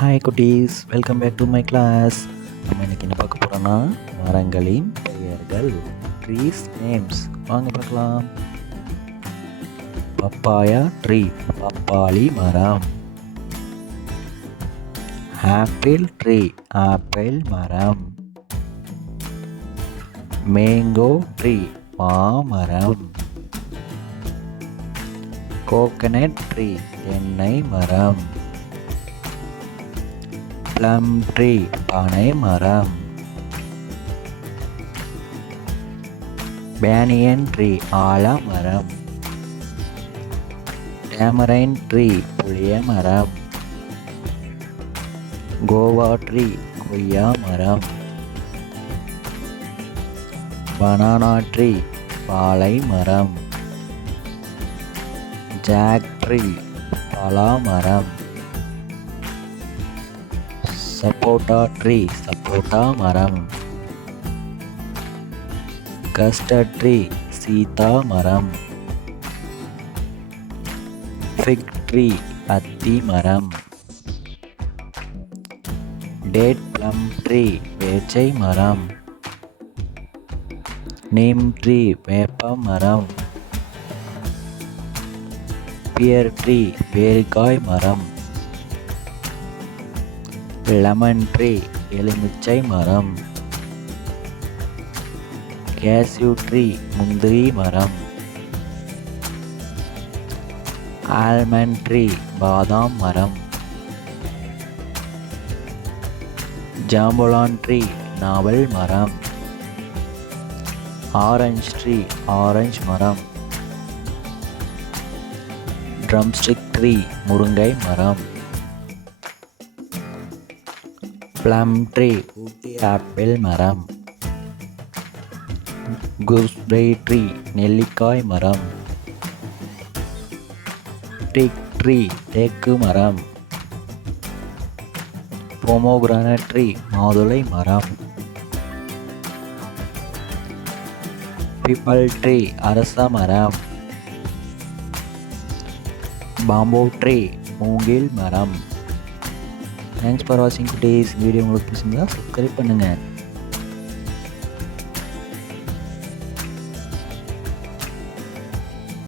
Hi குட்டீஸ், welcome back to my class. நம்ம இன்னைக்கு என்ன பார்க்க போகிறோன்னா மரங்களின் பெயர்கள், ட்ரீஸ் நேம்ஸ். வாங்க பார்க்கலாம். பப்பாயா ட்ரீ, பப்பாளி மரம். ஆப்பிள் ட்ரீ, ஆப்பிள் மரம். மேங்கோ ட்ரீ, மாமரம். கோகனட் ட்ரீ, தென்னை மரம். ப்ளம் ட்ரீ, பனை மரம். பேனியன் ட்ரீ, ஆலமரம். டேமரைன் ட்ரீ, புளிய மரம். கோவா ட்ரீ, கொய்யா மரம். பனானா ட்ரீ, வாழை மரம். ஜாக் ட்ரீ, பலா மரம். சப்போட்டா ட்ரீ, சப்போட்டா மரம். கஸ்டர்ட் ட்ரீ, சீதா மரம். ஃபிக் ட்ரீ, அத்தி மரம். டேட் ப்ளம் ட்ரீ, பேச்சை மரம். நீம் ட்ரீ, வேப்ப மரம். பியர் ட்ரீ, பேரிக்காய் மரம். லெமன் ட்ரீ, எலுமிச்சை மரம். கேஷ்யூ ட்ரீ, முந்திரி மரம். ஆல்மண்ட் ட்ரீ, பாதாம் மரம். ஜாம்புலான் ட்ரீ, நாவல் மரம். ஆரஞ்சு ட்ரீ, ஆரஞ்சு மரம். ட்ரம்ஸ்டிக் ட்ரீ, முருங்கை மரம். ப்ளம் ட்ரீ, ஊட்டி ஆப்பிள் மரம். கூஸ்பெரி ட்ரீ, நெல்லிக்காய் மரம். டீக் ட்ரீ, தேக்கு மரம். பொமோகிரானட் ட்ரீ, மாதுளை மரம். பீப்பிள் ட்ரீ, அரச மரம். பாம்போ ட்ரீ, மூங்கில் மரம். தேங்க்ஸ் ஃபார் வாட்சிங் குட்டீஸ். வீடியோ உங்களுக்கு பிடிச்சிருந்தா சப்ஸ்கிரைப் பண்ணுங்கள்.